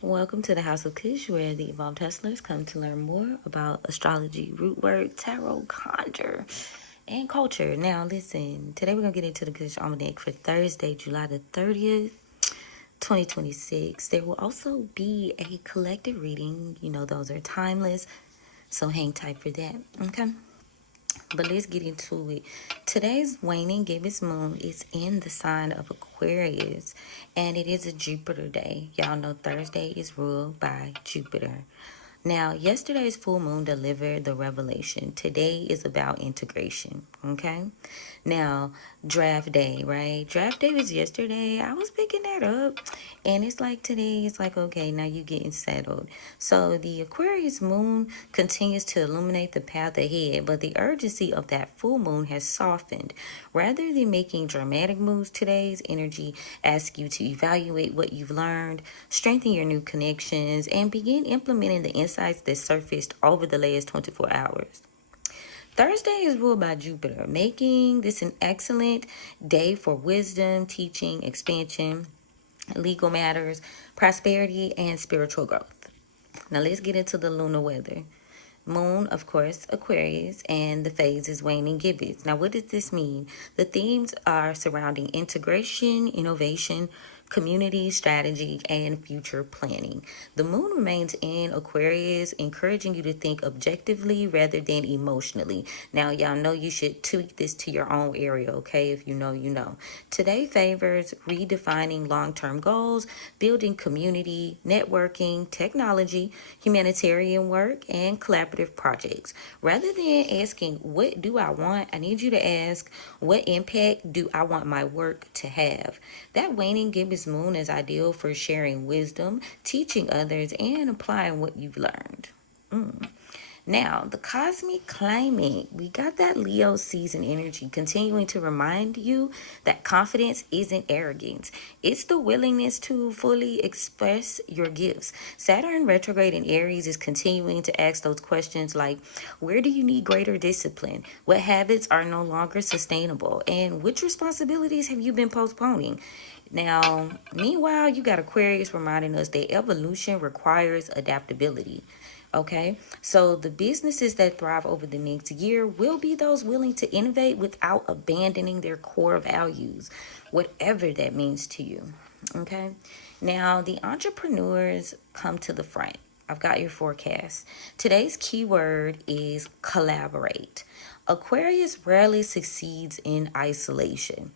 Welcome to the House of Cush, where the evolved hustlers come to learn more about astrology, rootwork, tarot, conjure, and culture. Now, listen, today we're going to get into the Cush Almanac for Thursday, July the 30th, 2026. There will also be a collective reading. You know, those are timeless, so hang tight for that, okay? But let's get into it. Today's waning gibbous moon is in the sign of Aquarius, and it is a Jupiter day. Y'all know Thursday is ruled by Jupiter. Now, yesterday's full moon delivered the revelation. Today is about integration, okay? Now, draft day, right? Draft day was yesterday. I was picking that up. And it's like today, it's like, okay, now you're getting settled. So the Aquarius moon continues to illuminate the path ahead, but the urgency of that full moon has softened. Rather than making dramatic moves, today's energy asks you to evaluate what you've learned, strengthen your new connections, and begin implementing the insights that surfaced over the last 24 hours. Thursday is ruled by Jupiter, making this an excellent day for wisdom, teaching, expansion, legal matters, prosperity, and spiritual growth. Now let's get into the lunar weather. Moon, of course, Aquarius, and the phase is waning gibbous. Now, what does this mean? The themes are surrounding integration, innovation, community, strategy, and future planning. The moon remains in Aquarius, encouraging you to think objectively rather than emotionally. Now, y'all know you should tweak this to your own area, okay? If you know, you know. Today favors redefining long-term goals, building community, networking, technology, humanitarian work, and collaborative projects. Rather than asking, what do I want? I need you to ask, what impact do I want my work to have? That waning gibbous moon is ideal for sharing wisdom, teaching others, and applying what you've learned. Now, the cosmic climate, we got that Leo season energy continuing to remind you that confidence isn't arrogance. It's the willingness to fully express your gifts. Saturn retrograde in Aries is continuing to ask those questions like, where do you need greater discipline? What habits are no longer sustainable? And which responsibilities have you been postponing? Now, meanwhile, you got Aquarius reminding us that evolution requires adaptability. Okay, so the businesses that thrive over the next year will be those willing to innovate without abandoning their core values, whatever that means to you. Okay, now the entrepreneurs come to the front. I've got your forecast. Today's keyword is collaborate. Aquarius rarely succeeds in isolation.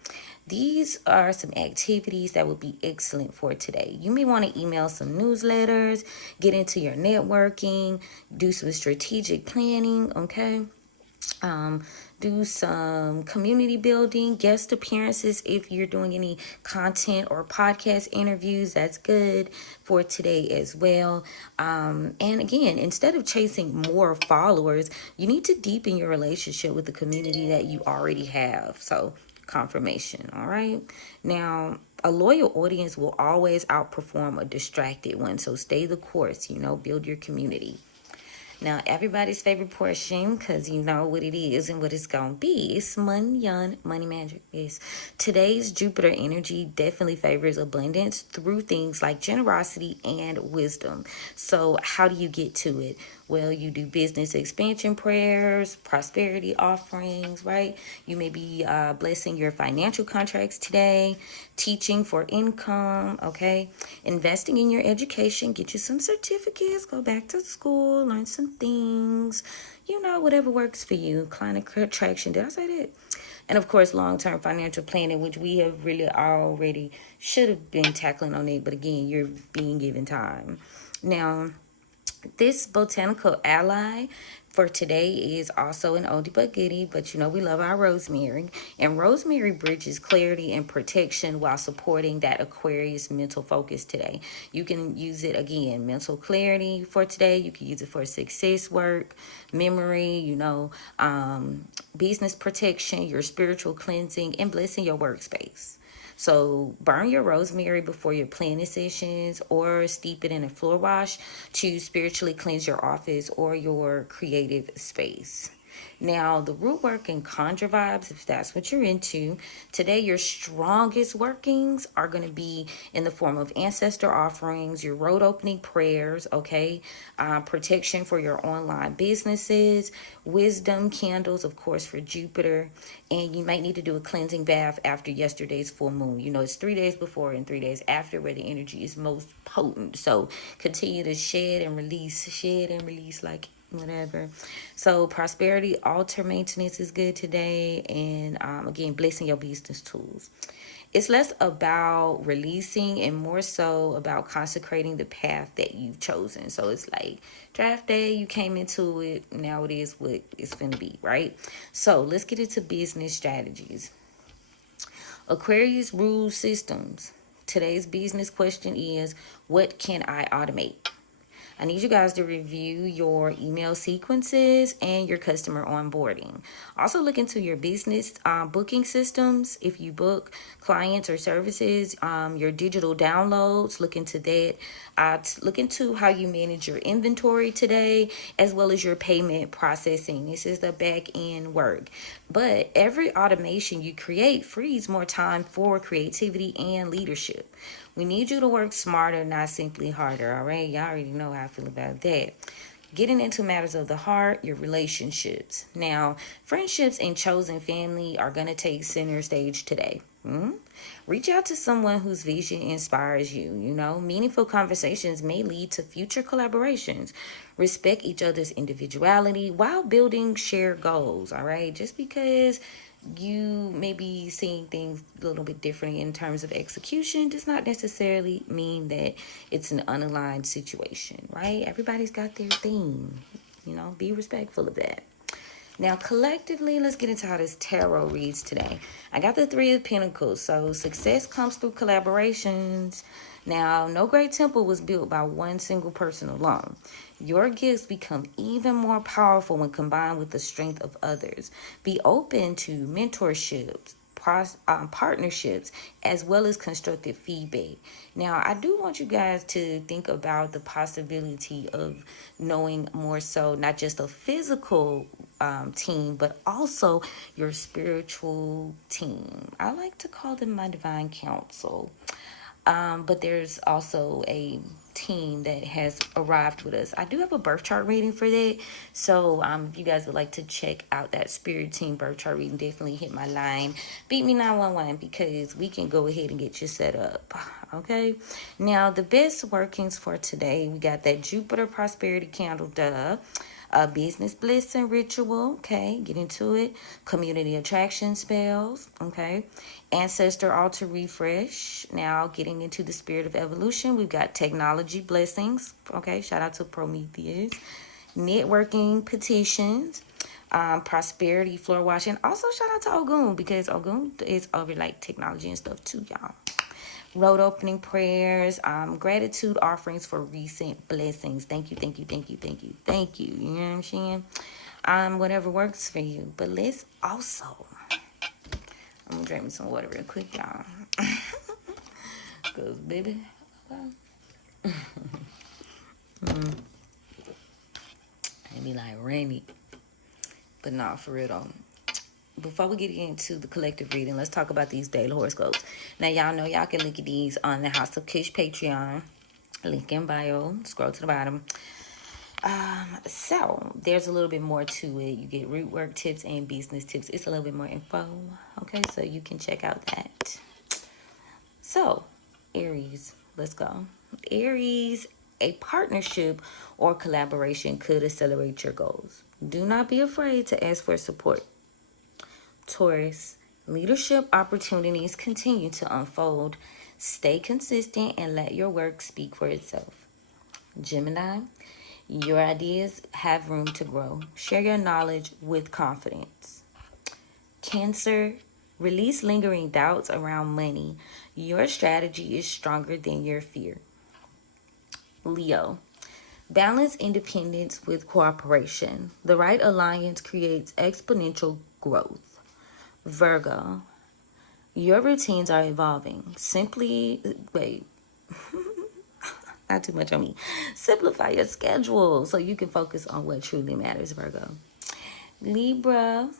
These are some activities that would be excellent for today. You may want to email some newsletters, get into your networking, do some strategic planning, okay? Do some community building, guest appearances if you're doing any content or podcast interviews. That's good for today as well. And again, instead of chasing more followers, you need to deepen your relationship with the community that you already have. So confirmation, all right? Now, a loyal audience will always outperform a distracted one. So stay the course, build your community. Now, everybody's favorite portion, because you know what it is and what it's going to be. It's money magic. Yes. Today's Jupiter energy definitely favors abundance through things like generosity and wisdom. So how do you get to it? Well, you do business expansion prayers, prosperity offerings, right? You may be blessing your financial contracts today, teaching for income, okay? Investing in your education, get you some certificates, go back to school, learn some things, whatever works for you. Client attraction, did I say that? And of course, long-term financial planning, which we have really already should have been tackling on it, but again, you're being given time. Now, this botanical ally for today is also an oldie but goodie, but we love our Rosemary. And Rosemary bridges clarity and protection while supporting that Aquarius mental focus today. You can use it again, mental clarity for today. You can use it for success work, memory, business protection, your spiritual cleansing, and blessing your workspace. So burn your rosemary before your planning sessions or steep it in a floor wash to spiritually cleanse your office or your creative space. Now, the Rootwork and Conjure vibes, if that's what you're into, today your strongest workings are going to be in the form of ancestor offerings, your road opening prayers, okay? Protection for your online businesses, wisdom candles, of course, for Jupiter. And you might need to do a cleansing bath after yesterday's full moon. You know, it's 3 days before and 3 days after where the energy is most potent. So continue to shed and release like whatever. So prosperity, altar maintenance is good today. And again, blessing your business tools. It's less about releasing and more so about consecrating the path that you've chosen. So it's like draft day, you came into it, now it is what it's going to be, right? So let's get into business strategies. Aquarius rules systems. Today's business question is, what can I automate? I need you guys to review your email sequences and your customer onboarding. Also look into your business booking systems. If you book clients or services, your digital downloads, look into that. Look into how you manage your inventory today, as well as your payment processing. This is the back end work. But every automation you create frees more time for creativity and leadership. We need you to work smarter, not simply harder, all right? Y'all already know how I feel about that. Getting into matters of the heart, your relationships. Now, friendships and chosen family are going to take center stage today. Reach out to someone whose vision inspires you. You know, meaningful conversations may lead to future collaborations. Respect each other's individuality while building shared goals, all right? Just because you may be seeing things a little bit differently in terms of execution does not necessarily mean that it's an unaligned situation, right? Everybody's got their theme, you know, be respectful of that. Now, collectively, let's get into how this tarot reads today. I got the Three of Pentacles, so success comes through collaborations. Now, no great temple was built by one single person alone. Your gifts become even more powerful when combined with the strength of others. Be open to mentorships, partnerships, as well as constructive feedback. Now, I do want you guys to think about the possibility of knowing more so not just a physical team, but also your spiritual team. I like to call them my divine counsel. But there's also a team that has arrived with us. I do have a birth chart reading for that. So if you guys would like to check out that spirit team birth chart reading, definitely hit my line. Beat me 911 because we can go ahead and get you set up. Okay. Now, the best workings for today, we got that Jupiter prosperity candle, business blessing ritual, okay, get into it. Community attraction spells, okay. Ancestor altar refresh. Now getting into the spirit of evolution, we've got technology blessings, okay, shout out to Prometheus. Networking petitions, prosperity floor washing. Also shout out to Ogun, because Ogun is over like technology and stuff too, y'all. Road opening prayers, gratitude offerings for recent blessings. Thank you. You know what I'm saying? Whatever works for you. But let's also, I'm gonna drink me some water real quick, y'all. Cause baby, it be like rainy. But nah, for real though. Before we get into the collective reading, let's talk about these daily horoscopes. Now, y'all know y'all can look at these on the Haus of Cush Patreon. Link in bio. Scroll to the bottom. So, there's a little bit more to it. You get root work tips and business tips. It's a little bit more info. Okay, so you can check out that. So, Aries, let's go. Aries, a partnership or collaboration could accelerate your goals. Do not be afraid to ask for support. Taurus, leadership opportunities continue to unfold. Stay consistent and let your work speak for itself. Gemini, your ideas have room to grow. Share your knowledge with confidence. Cancer, release lingering doubts around money. Your strategy is stronger than your fear. Leo, balance independence with cooperation. The right alliance creates exponential growth. Virgo, your routines are evolving. Not too much on me. Simplify your schedule so you can focus on what truly matters, Virgo. Libra,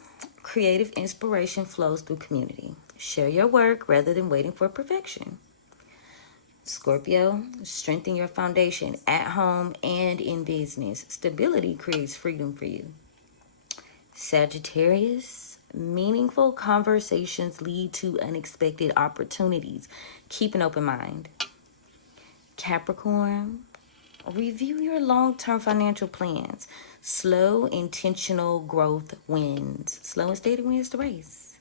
creative inspiration flows through community. Share your work rather than waiting for perfection. Scorpio, strengthen your foundation at home and in business. Stability creates freedom for you. Sagittarius, meaningful conversations lead to unexpected opportunities. Keep an open mind. Capricorn, review your long-term financial plans. Slow, intentional growth wins. Slow and steady wins the race.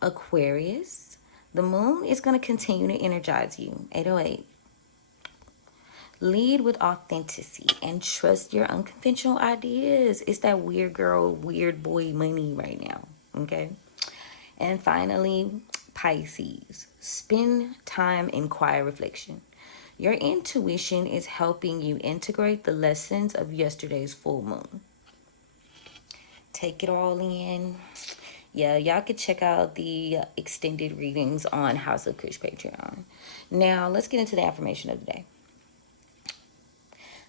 Aquarius, the moon is going to continue to energize you. 808. Lead with authenticity and trust your unconventional ideas. It's that weird girl, weird boy money right now, okay? And finally, Pisces, spend time in quiet reflection. Your intuition is helping you integrate the lessons of yesterday's full moon. Take it all in. Yeah, y'all could check out the extended readings on Haus of Cush Patreon. Now, let's get into the affirmation of the day.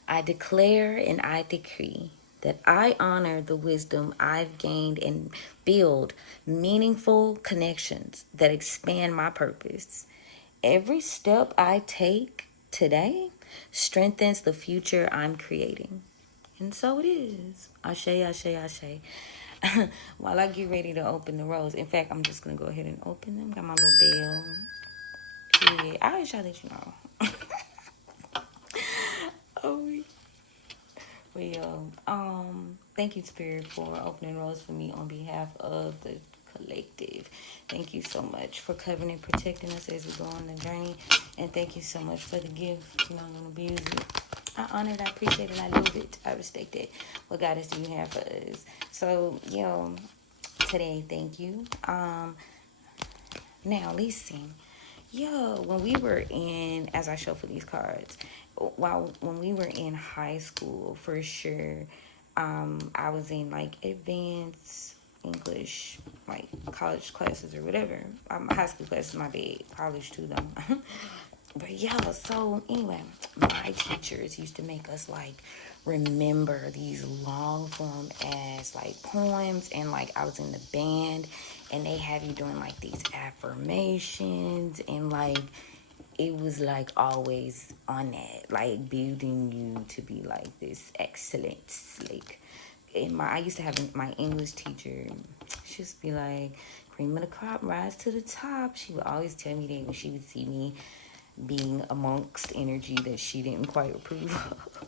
I declare and I decree that I honor the wisdom I've gained and build meaningful connections that expand my purpose. Every step I take today strengthens the future I'm creating. And so it is. Ashe, ashe, ashe. While I get ready to open the rose, in fact, I'm just going to go ahead and open them. Got my little bell. Yeah, I always try to let you know. Oh, well, thank you, Spirit, for opening rose for me on behalf of the collective. Thank you so much for covering and protecting us as we go on the journey. And thank you so much for the gift. I'm not going to abuse it. I honor it, I appreciate it, I love it, I respect it. What guidance do you have for us? So, today, thank you. Now, listen. When we were in, as I show for these cards, when we were in high school, for sure, I was in, like, advanced English, like, college classes or whatever. High school classes, my bad. College, too, though. But, so, anyway, my teachers used to make us, like, remember these long form as, like, poems. And, like, I was in the band, and they have you doing, like, these affirmations. And, like, it was, like, always on that, like, building you to be, like, this excellence. Like, I used to have my English teacher. She used to be like, cream of the crop, rise to the top. She would always tell me that when she would see me being amongst energy that she didn't quite approve of.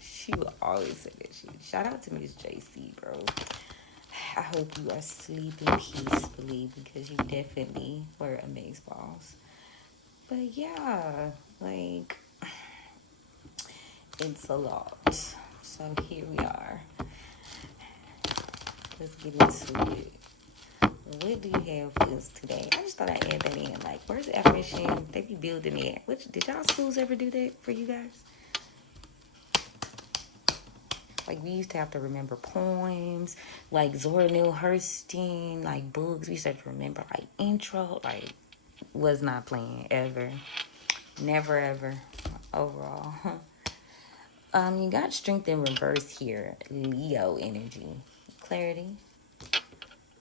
She would always say that. Shout out to Miss JC, bro. I hope you are sleeping peacefully because you definitely were amazeballs. But like, it's a lot. So here we are. Let's get into it. What do you have for us today? I just thought I'd add that in. Like, where's the affirmation? They be building it. Did y'all schools ever do that for you guys? Like, we used to have to remember poems, like Zora Neale Hurston, like books. We used to have to remember, like, intro. Like, was not playing ever. Never, ever. Overall. You got strength in reverse here. Leo energy. Clarity.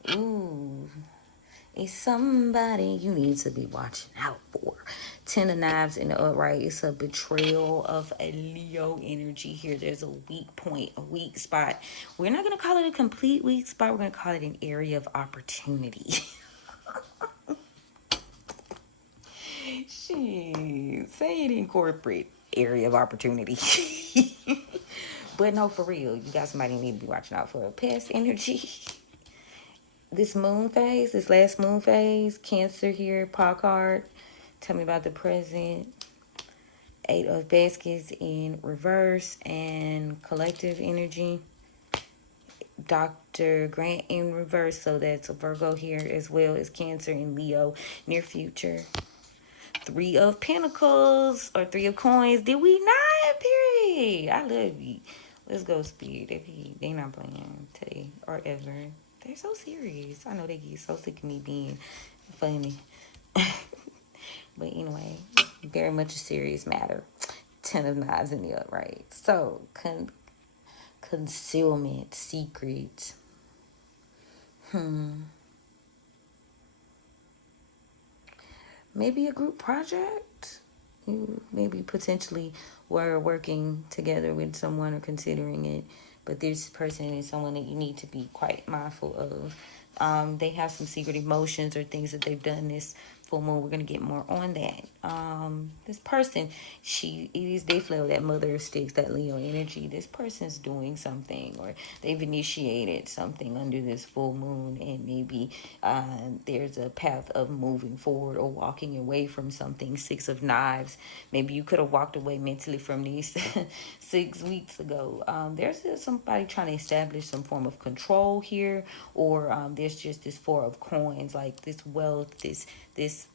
Ooh. It's somebody you need to be watching out for. 10 of Knives in the upright. It's a betrayal of a Leo energy here. There's a weak point, a weak spot. We're not going to call it a complete weak spot. We're going to call it an area of opportunity. Shit. Say it in corporate. Area of opportunity. But no, for real. You got somebody you need to be watching out for. Past energy. This moon phase, this last moon phase, Cancer here, paw card. Tell me about the present. 8 of baskets in reverse and collective energy. Dr. Grant in reverse, so that's a Virgo here as well as Cancer and Leo near future. 3 of Pentacles or 3 of Coins. Did we not? Period. I love you. Let's go, Spirit. They not playing today or ever. They're so serious. I know they get so sick of me being funny. But anyway, very much a serious matter. 10 of Knives in the upright. So, concealment, secrets. Maybe a group project. You maybe potentially were working together with someone or considering it, but this person is someone that you need to be quite mindful of. They have some secret emotions or things that they've done this full moon. We're gonna get more on that. This person, it is definitely that mother of sticks, that Leo energy. This person's doing something, or they've initiated something under this full moon, and maybe there's a path of moving forward or walking away from something. 6 of Knives. Maybe you could have walked away mentally from these 6 weeks ago. There's somebody trying to establish some form of control here, or there's just this 4 of Coins, like this wealth, this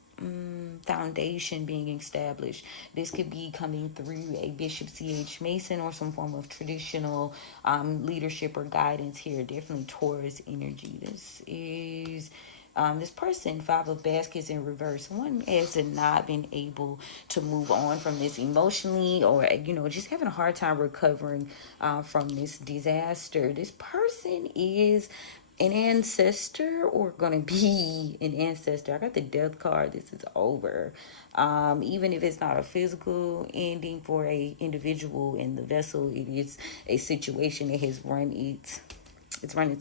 foundation being established. This could be coming through a Bishop C.H. Mason or some form of traditional leadership or guidance here. Definitely Taurus energy. This is this person, 5 of Baskets in reverse. Someone has not been able to move on from this emotionally, or just having a hard time recovering from this disaster. This person is an ancestor, or gonna be an ancestor. I got the Death card. This is over. Even if it's not a physical ending for a individual in the vessel, it is a situation that has run its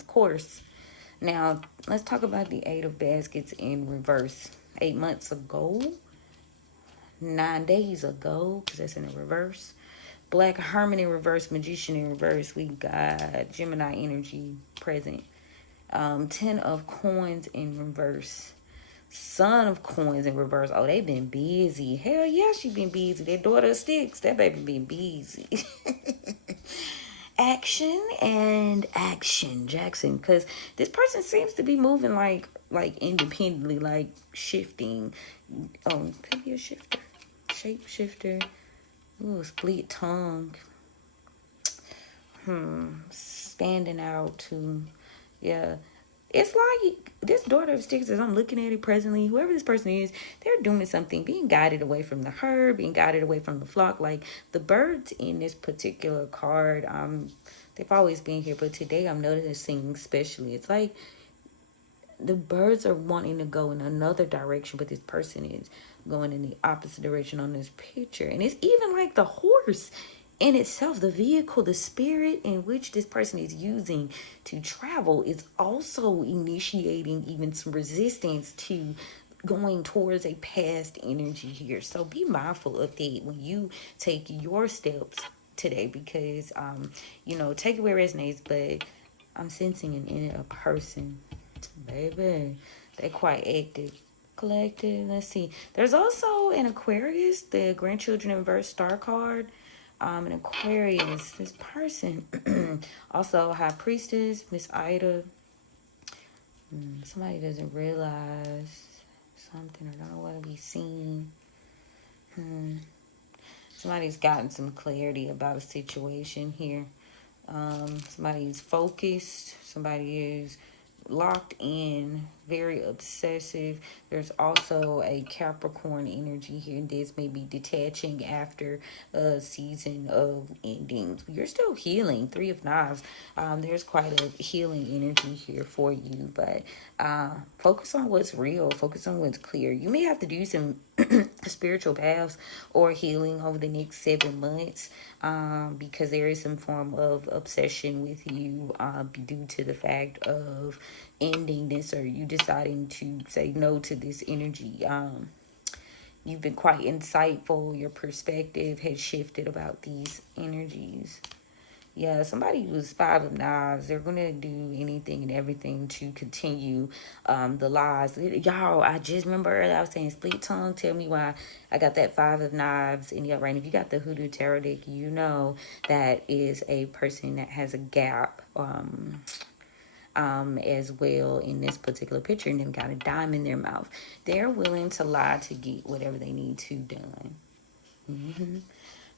course. Now, let's talk about the 8 of Baskets in reverse. 8 months ago, 9 days ago, because that's in the reverse. Black Hermit in reverse, Magician in reverse. We got Gemini energy present. 10 of Coins in reverse. Son of Coins in reverse. Oh, they been busy. Hell yeah, she been busy. That daughter of sticks, that baby been busy. Action and action, Jackson, because this person seems to be moving like independently, like shifting. Oh, could be a shifter, shape shifter. Ooh, split tongue. Standing out too. Yeah. It's like this daughter of sticks, as I'm looking at it presently, whoever this person is, they're doing something, being guided away from the herd, being guided away from the flock. Like the birds in this particular card, they've always been here, but today I'm noticing especially, it's like the birds are wanting to go in another direction, but this person is going in the opposite direction on this picture. And it's even like the horse in itself, the vehicle, the spirit in which this person is using to travel is also initiating even some resistance to going towards a past energy here. So be mindful of that when you take your steps today, because take it where it resonates. But I'm sensing a person, baby, they're quite active, collected. Let's see, there's also an Aquarius, the grandchildren in reverse star card. An Aquarius, this person, also High Priestess, Miss Ida. Somebody doesn't realize something or don't know what to be seen. Somebody's gotten some clarity about a situation here. Somebody's focused. Somebody is locked in, very obsessive. There's also a Capricorn energy here. This may be detaching after a season of endings. You're still healing. 3 of Knives. There's quite a healing energy here for you, but focus on what's real. Focus on what's clear. You may have to do some spiritual paths or healing over the next 7 months, because there is some form of obsession with you due to the fact of ending this, or you deciding to say no to this energy. You've been quite insightful. Your perspective has shifted about these energies. Yeah, somebody who's 5 of Knives, they're going to do anything and everything to continue the lies. Y'all, I just remember earlier I was saying split tongue. Tell me why I got that 5 of Knives in your right. If you got the Hoodoo Tarot deck, you know that is a person that has a gap as well in this particular picture, and they've got a dime in their mouth. They're willing to lie to get whatever they need to done.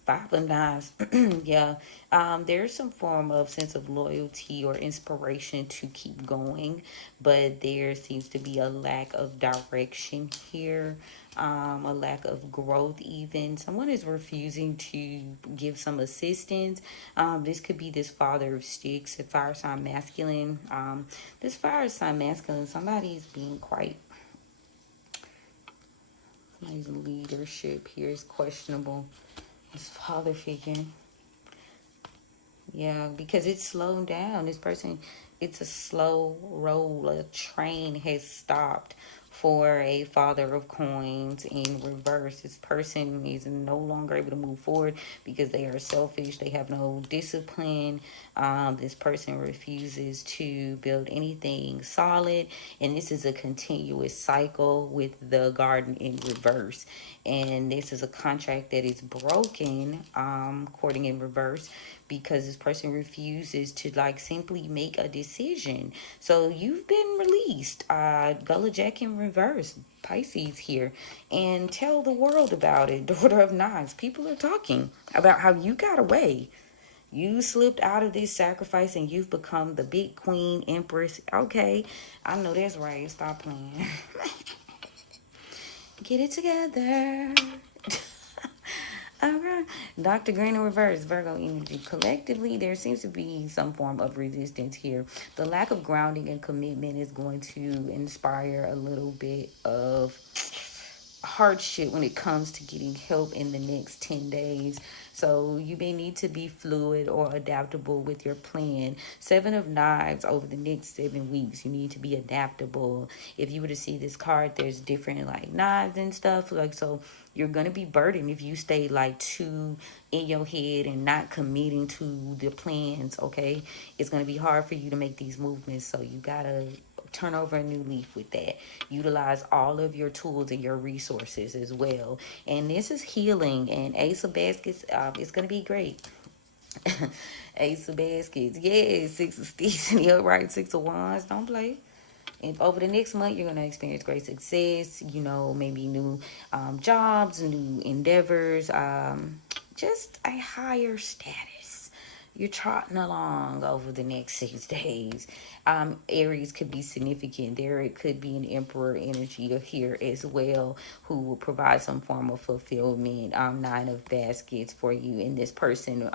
5 of Knives. Yeah. There's some form of sense of loyalty or inspiration to keep going, but there seems to be a lack of direction here. a lack of growth even. Someone is refusing to give some assistance. This could be this Father of Sticks, a fire sign masculine. This fire sign masculine, somebody's being quite, somebody's leadership here is questionable. This father figure. Yeah, because it's slowed down. This person, it's a slow roll. A train has stopped for a Father of Coins in reverse. This person is no longer able to move forward because they are selfish. They have no discipline. This person refuses to build anything solid. And this is a continuous cycle with the garden in reverse. And this is a contract that is broken, courting in reverse, because this person refuses to like simply make a decision. So you've been released. Gullah Jack in reverse, Pisces here, and tell the world about it. Daughter of Knives. People are talking about how you got away. You slipped out of this sacrifice and you've become the big queen, empress. Okay, I know that's right. Stop playing. Get it together. Alright, Dr. Green in reverse, Virgo energy. Collectively, there seems to be some form of resistance here. The lack of grounding and commitment is going to inspire a little bit of hardship when it comes to getting help in the next 10 days. So you may need to be fluid or adaptable with your plan. 7 of Knives over the next 7 weeks. You need to be adaptable. If you were to see this card, there's different like knives and stuff. Like, so you're going to be burdened if you stay like too in your head and not committing to the plans, okay? It's going to be hard for you to make these movements. So you got to turn over a new leaf with that. Utilize all of your tools and your resources as well. And this is healing. And Ace of Baskets, it's going to be great. Ace of Baskets. Yeah, 6 of Sticks in the upright, 6 of Wands. Don't play. And over the next month, you're going to experience great success, you know, maybe new jobs, new endeavors, just a higher status. You're trotting along over the next 6 days. Aries could be significant there. It could be an emperor energy here as well, who will provide some form of fulfillment. 9 of Baskets for you. In this person,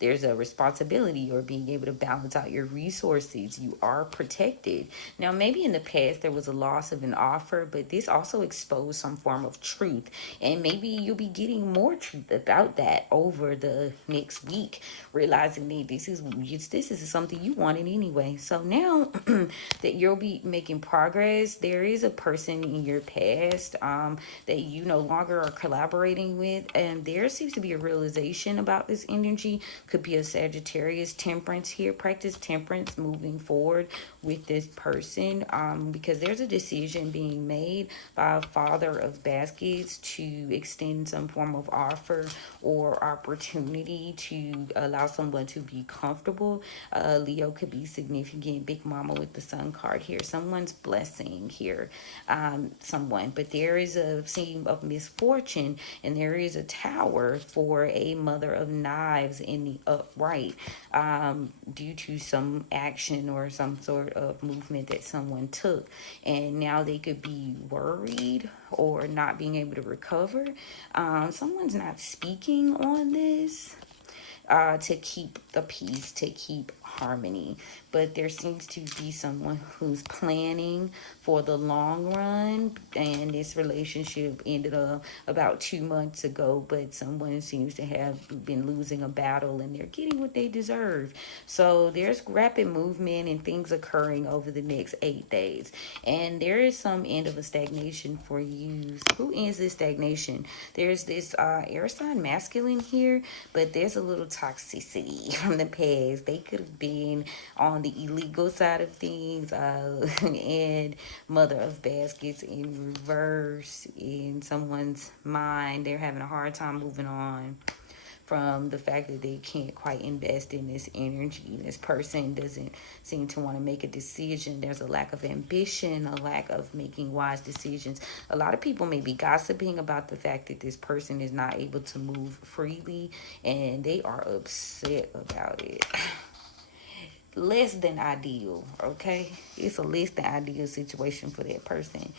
there's a responsibility or being able to balance out your resources. You are protected. Now, maybe in the past there was a loss of an offer, but this also exposed some form of truth. And maybe you'll be getting more truth about that over the next week, realizing that this is something you wanted anyway. So now that you'll be making progress, there is a person in your past that you no longer are collaborating with, and there seems to be a realization about this energy. Could be a Sagittarius. Temperance here. Practice temperance moving forward with this person, because there's a decision being made by a Father of Baskets to extend some form of offer or opportunity to allow someone to be comfortable. Leo could be significant. Big Mama with the Sun card here. Someone's blessing here. Someone. But there is a theme of misfortune, and there is a Tower for a Mother of Knives in the upright, due to some action or some sort of movement that someone took. And now they could be worried or not being able to recover. Someone's not speaking on this to keep the peace, to keep harmony. But there seems to be someone who's planning for the long run, and this relationship ended up about 2 months ago, but someone seems to have been losing a battle and they're getting what they deserve. So there's rapid movement and things occurring over the next 8 days, and there is some end of a stagnation for you. Who ends this stagnation? There's this air sign masculine here, but there's a little toxicity from the past. They could have been on the illegal side of things, and Mother of Baskets in reverse in someone's mind. They're having a hard time moving on from the fact that they can't quite invest in this energy. This person doesn't seem to want to make a decision. There's a lack of ambition, a lack of making wise decisions. A lot of people may be gossiping about the fact that this person is not able to move freely, and they are upset about it. Less than ideal, okay? It's a less than ideal situation for that person.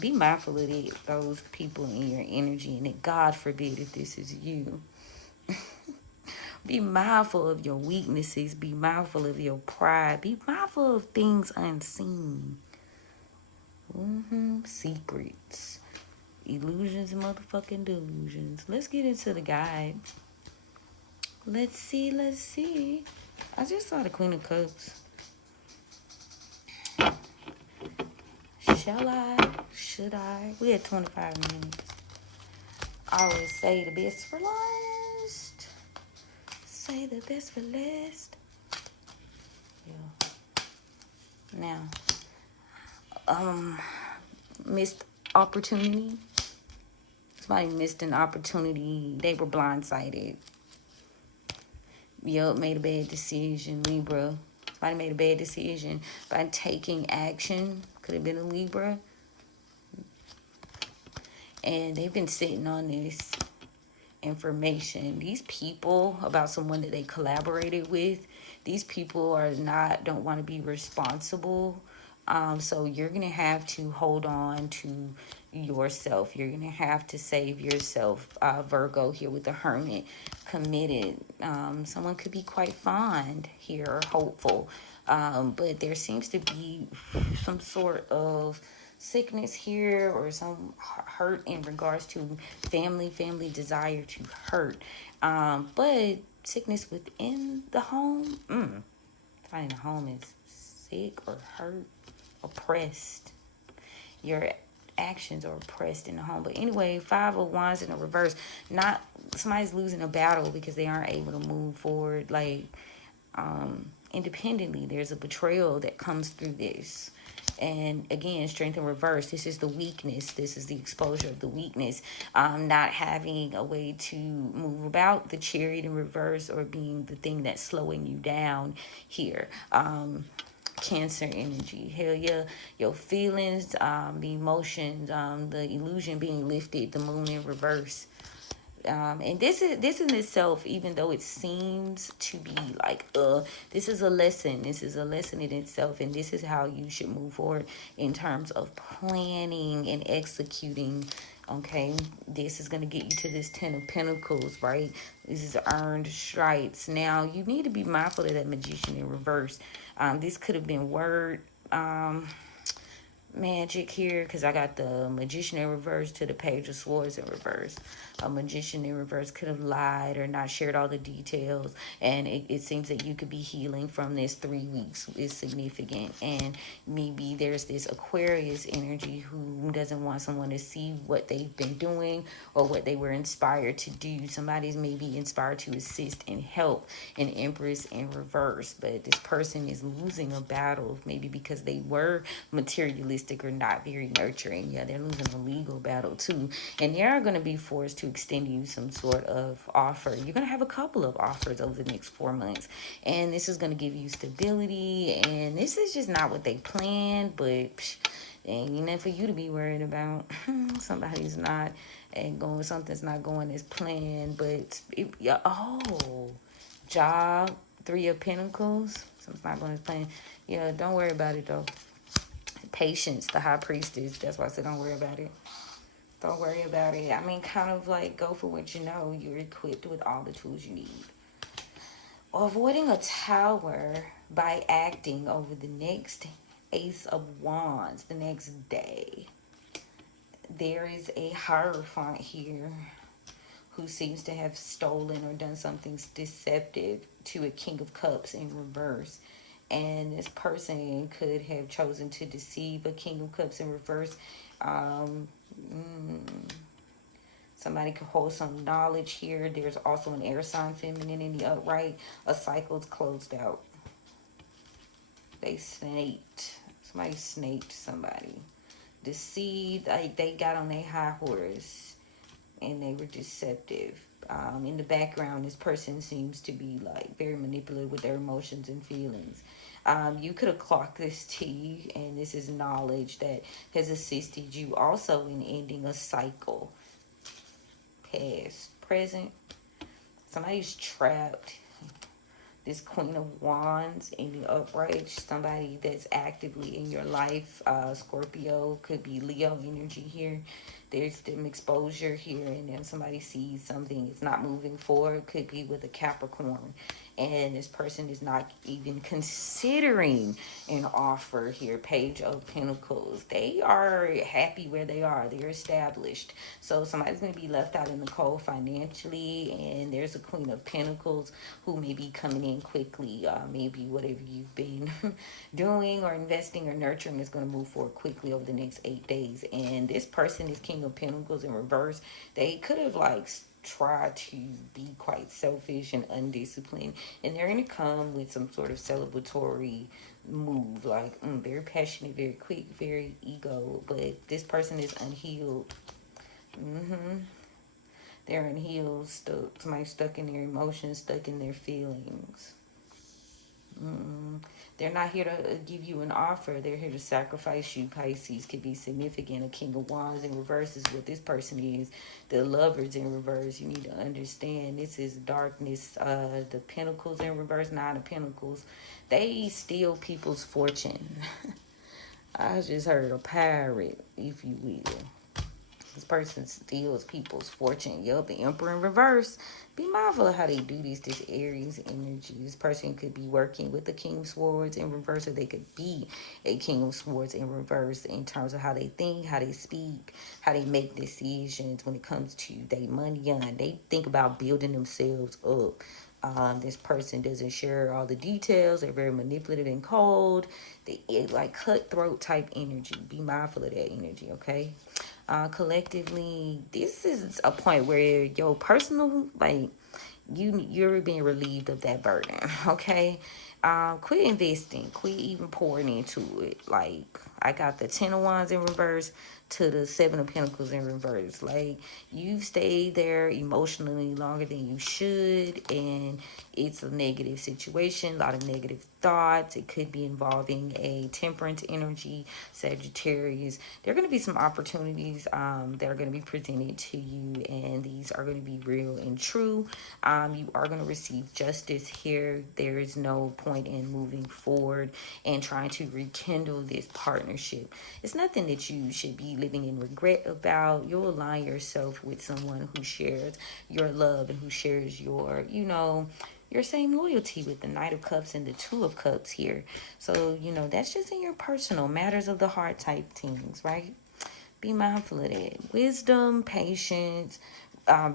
Be mindful of those people in your energy, and that God forbid if this is you. Be mindful of your weaknesses. Be mindful of your pride. Be mindful of things unseen. Secrets. Illusions and motherfucking delusions. Let's get into the guide. Let's see. I just saw the Queen of Cups. Shall I? Should I? We had 25 minutes. I always say the best for last. Say the best for last. Yeah. Now, missed opportunity. Somebody missed an opportunity. They were blindsided. Yup, made a bad decision, Libra. Somebody made a bad decision by taking action. Could have been a Libra. And they've been sitting on this information. These people, about someone that they collaborated with, these people don't want to be responsible. So you're going to have to hold on to yourself. You're going to have to save yourself. Virgo here with the Hermit, committed. Someone could be quite fond here, hopeful. But there seems to be some sort of sickness here, or some hurt in regards to family desire to hurt. But sickness within the home, finding the home is sick or hurt, oppressed. Your actions are oppressed in the home. But anyway, 5 of Wands in the reverse. Not somebody's losing a battle because they aren't able to move forward like independently. There's a betrayal that comes through this. And again, strength in reverse. This is the weakness. This is the exposure of the weakness. Not having a way to move about, the Chariot in reverse, or being the thing that's slowing you down here. Cancer energy. Hell yeah. Your feelings, the emotions, the illusion being lifted, the Moon in reverse. And this in itself, even though it seems to be like, this is a lesson. This is a lesson in itself. And this is how you should move forward in terms of planning and executing. Okay, this is going to get you to this 10 of Pentacles, right? This is earned stripes. Now, you need to be mindful of that Magician in reverse. This could have been word magic here, because I got the Magician in reverse to the Page of Swords in reverse. A Magician in reverse could have lied or not shared all the details, and it seems that you could be healing from this. 3 weeks is significant, and maybe there's this Aquarius energy who doesn't want someone to see what they've been doing or what they were inspired to do. Somebody's maybe inspired to assist and help. An Empress in reverse, but this person is losing a battle, maybe because they were materialistic or not very nurturing. Yeah, they're losing a legal battle too, and they are going to be forced to extend you some sort of offer. You're going to have a couple of offers over the next 4 months, and this is going to give you stability, and this is just not what they planned, but ain't nothing for you to be worried about. Somebody's not something's not going as planned, but job, 3 of Pentacles, something's not going as planned. Yeah, don't worry about it though. Patience, the High Priestess. That's why I said don't worry about it. Don't worry about it. I mean, kind of like go for what you know. You're equipped with all the tools you need. Avoiding a Tower by acting over the next Ace of Wands the next day. There is a Hierophant here who seems to have stolen or done something deceptive to a King of Cups in reverse. And this person could have chosen to deceive a King of Cups in reverse. Somebody could hold some knowledge here. There's also an air sign feminine in the upright. A cycle's closed out. They snaked. Somebody snaked somebody. Deceived. They got on their high horse and they were deceptive. In the background, this person seems to be like very manipulative with their emotions and feelings. You could have clocked this tea, and this is knowledge that has assisted you also in ending a cycle. Past, present. Somebody's trapped. this Queen of Wands in the upright, somebody that's actively in your life. Scorpio, could be Leo energy here. There's some exposure here, and then somebody sees something is not moving forward. Could be with a Capricorn, and this person is not even considering an offer here. Page of Pentacles. They are happy where they are. They're established. So somebody's going to be left out in the cold financially, and there's a Queen of Pentacles who may be coming in quickly. Maybe whatever you've been doing or investing or nurturing is going to move forward quickly over the next 8 days. And this person is King of Pentacles in reverse. They could have like try to be quite selfish and undisciplined, and they're going to come with some sort of celebratory move, like very passionate, very quick, very ego. But this person is unhealed. They're unhealed, stuck. Somebody stuck in their emotions, stuck in their feelings. They're not here to give you an offer. They're here to sacrifice you. Pisces could be significant. A King of Wands in reverse is what this person is. The Lovers in reverse. You need to understand this is darkness. The Pentacles in reverse, Nine of Pentacles. They steal people's fortune. I just heard a pirate, if you will. This person steals people's fortune. Yup, the Emperor in reverse. Be mindful of how they do this Aries energy. This person could be working with the King of Swords in reverse, or they could be a King of Swords in reverse in terms of how they think, how they speak, how they make decisions when it comes to their money. They think about building themselves up. This person doesn't share all the details. They're very manipulative and cold. They like cutthroat type energy. Be mindful of that energy, okay? Collectively, this is a point where your personal, like, you're being relieved of that burden, okay? Quit investing, quit even pouring into it. Like, I got the 10 of Wands in reverse to the 7 of Pentacles in reverse. Like, you've stayed there emotionally longer than you should, and it's a negative situation, a lot of negative thoughts. It could be involving a Temperance energy, Sagittarius. There are going to be some opportunities that are going to be presented to you, and these are going to be real and true. You are going to receive justice here. There is no point in moving forward and trying to rekindle this partnership. It's nothing that you should be living in regret about. You'll align yourself with someone who shares your love and who shares your, your same loyalty, with the Knight of Cups and the Two of Cups here. So, that's just in your personal matters of the heart type things, right? Be mindful of that. Wisdom, patience,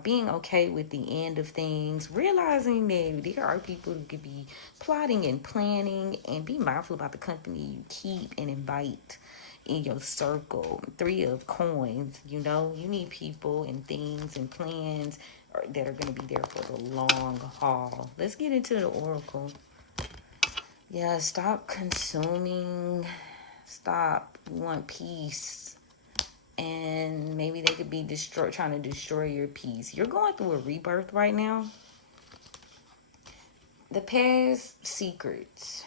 being okay with the end of things, realizing that there are people who could be plotting and planning, and be mindful about the company you keep and invite in your circle. 3 of Coins, you need people and things and plans that are going to be there for the long haul. Let's get into the Oracle. Yeah, stop consuming. Stop. You want peace. And maybe they could be trying to destroy your peace. You're going through a rebirth right now. The past secrets.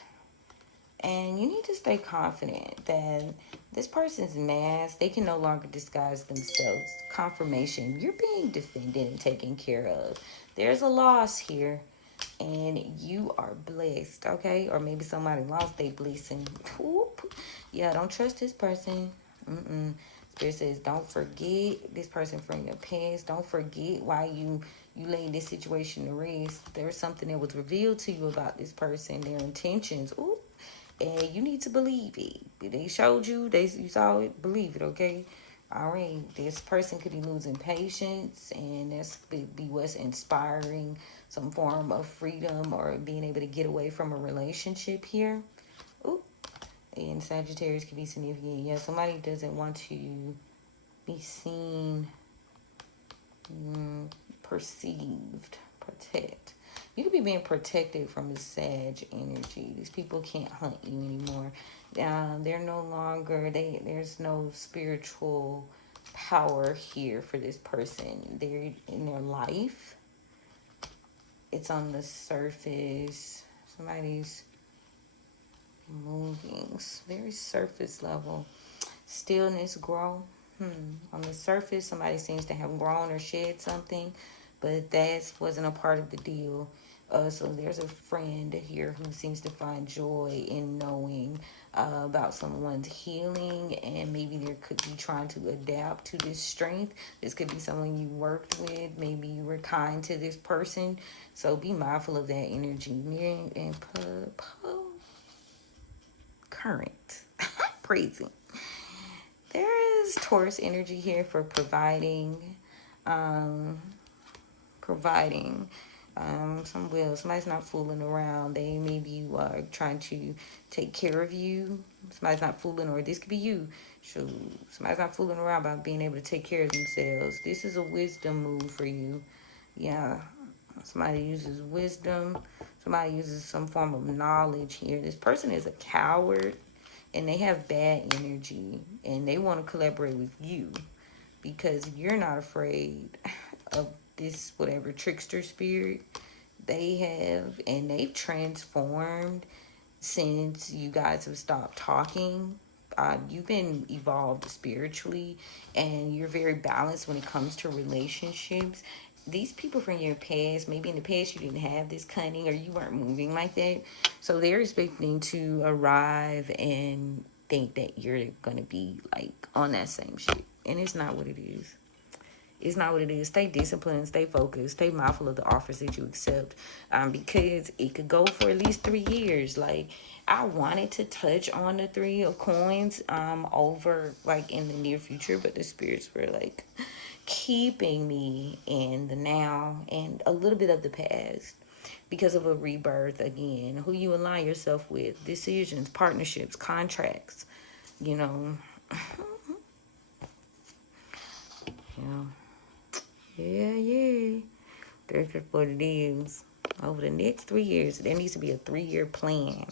And you need to stay confident that this person's mask, they can no longer disguise themselves. Confirmation. You're being defended and taken care of. There's a loss here, and you are blessed, okay? Or maybe somebody lost their blessing. Yeah, don't trust this person. Spirit says, don't forget this person from your past. Don't forget why you laid this situation to rest. There's something that was revealed to you about this person, their intentions. And you need to believe it. They showed you, you saw it, believe it, okay? All right, this person could be losing patience, and that's could be what's inspiring some form of freedom or being able to get away from a relationship here. And Sagittarius could be significant. Yeah, somebody doesn't want to be seen, perceived, protect. You could be being protected from the Sag energy. These people can't hunt you anymore. They're no longer, there's no spiritual power here for this person. They're in their life. It's on the surface. Somebody's moving. Very surface level. Stillness, grow. On the surface, somebody seems to have grown or shed something, but that wasn't a part of the deal. So there's a friend here who seems to find joy in knowing about someone's healing, and maybe they could be trying to adapt to this strength. This could be someone you worked with. Maybe you were kind to this person. So be mindful of that energy. Mirroring and current. Praising. There is Taurus energy here for providing. Some will. Somebody's not fooling around. They maybe are trying to take care of you. Somebody's not fooling, or this could be you. So somebody's not fooling around about being able to take care of themselves. This is a wisdom move for you. Yeah. Somebody uses wisdom. Somebody uses some form of knowledge here. This person is a coward, and they have bad energy, and they want to collaborate with you because you're not afraid of this whatever trickster spirit they have, and they've transformed since you guys have stopped talking. You've been evolved spiritually, and you're very balanced when it comes to relationships. These people from your past, maybe in the past you didn't have this cunning, or you weren't moving like that, so they're expecting to arrive and think that you're gonna be like on that same shit, and it's not what it is. It's not what it is. Stay disciplined, stay focused, stay mindful of the offers that you accept, because it could go for at least 3 years. Like, I wanted to touch on the 3 of coins over like in the near future, but the spirits were like keeping me in the now and a little bit of the past because of a rebirth again. Who you align yourself with, decisions, partnerships, contracts, you know. Yeah. That's just what it is. Over the next 3 years, there needs to be a 3-year plan.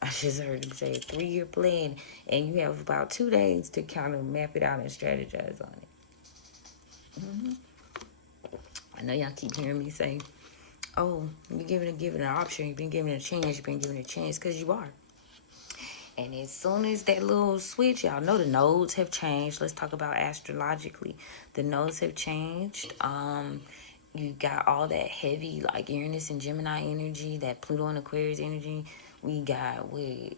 I just heard him say a 3-year plan, and you have about 2 days to kind of map it out and strategize on it. I know y'all keep hearing me say, oh, you're given an option, you've been given a chance, because you are. And as soon as that little switch, y'all know the nodes have changed. Let's talk about astrologically. The nodes have changed. You got all that heavy, like Uranus and Gemini energy, that Pluto and Aquarius energy. We got Leo,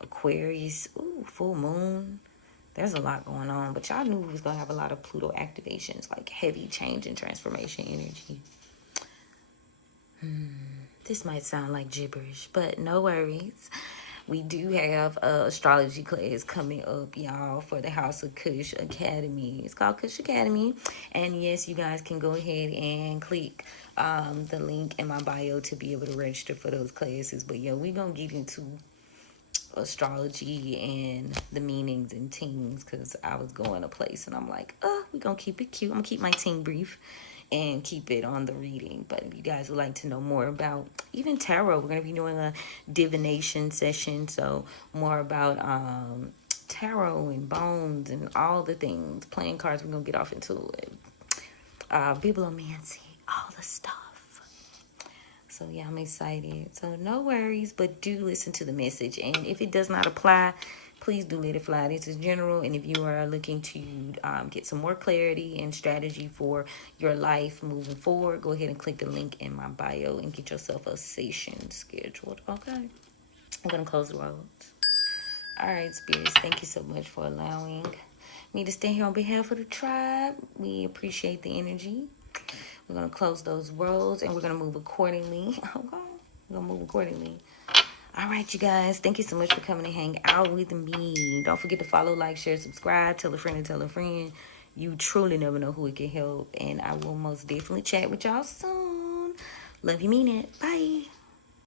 Aquarius, full moon. There's a lot going on, but y'all knew we was gonna have a lot of Pluto activations, like heavy change and transformation energy. This might sound like gibberish, but no worries. We do have a astrology class coming up, y'all, for the Haus of Cush Academy. It's called Cush Academy. And yes, you guys can go ahead and click the link in my bio to be able to register for those classes. But yeah, we're going to get into astrology and the meanings and things, because I was going a place and I'm like, we're going to keep it cute. I'm going to keep my ting brief and keep it on the reading. But if you guys would like to know more about even tarot, we're going to be doing a divination session. So more about tarot and bones and all the things. Playing cards, we're going to get off into it. Bibliomancy, all the stuff. So yeah, I'm excited. So no worries, but do listen to the message. And if it does not apply, please do let it fly. This is general, and if you are looking to get some more clarity and strategy for your life moving forward, go ahead and click the link in my bio and get yourself a session scheduled. Okay, I'm gonna close the roads. All right, spirits, thank you so much for allowing me to stand here on behalf of the tribe. We appreciate the energy. We're gonna close those roads and we're gonna move accordingly. Okay, we're gonna move accordingly. All right, you guys, thank you so much for coming and hang out with me. Don't forget to follow, like, share, subscribe, tell a friend and tell a friend. You truly never know who it can help, and I will most definitely chat with y'all soon. Love you, mean it. Bye.